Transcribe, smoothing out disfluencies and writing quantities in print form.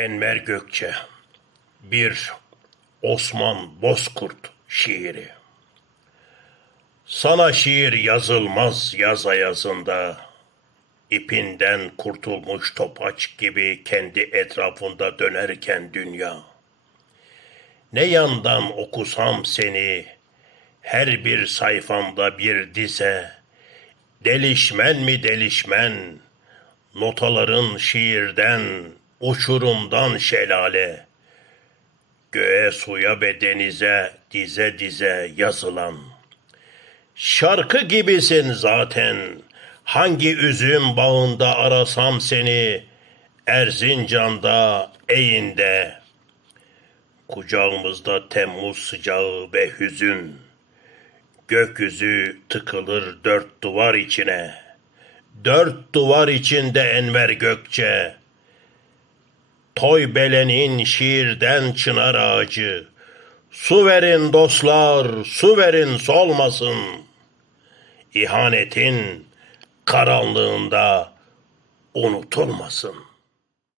Enver Gökçe. Bir Osman Bozkurt şiiri. Sana şiir yazılmaz yaza yazında, İpinden kurtulmuş topaç gibi kendi etrafında dönerken dünya. Ne yandan okusam seni, her bir sayfamda bir dize, delişmen mi delişmen, notaların şiirden, uçurumdan şelale, göğe suya ve denize dize dize yazılan. Şarkı gibisin zaten, hangi üzüm bağında arasam seni, Erzincan'da, Eğin'de, kucağımızda Temmuz sıcağı ve hüzün, gökyüzü tıkılır dört duvar içine, dört duvar içinde Enver Gökçe, Toy belenin şiirden çınar ağacı, su verin dostlar, su verin solmasın, İhanetin karanlığında unutulmasın.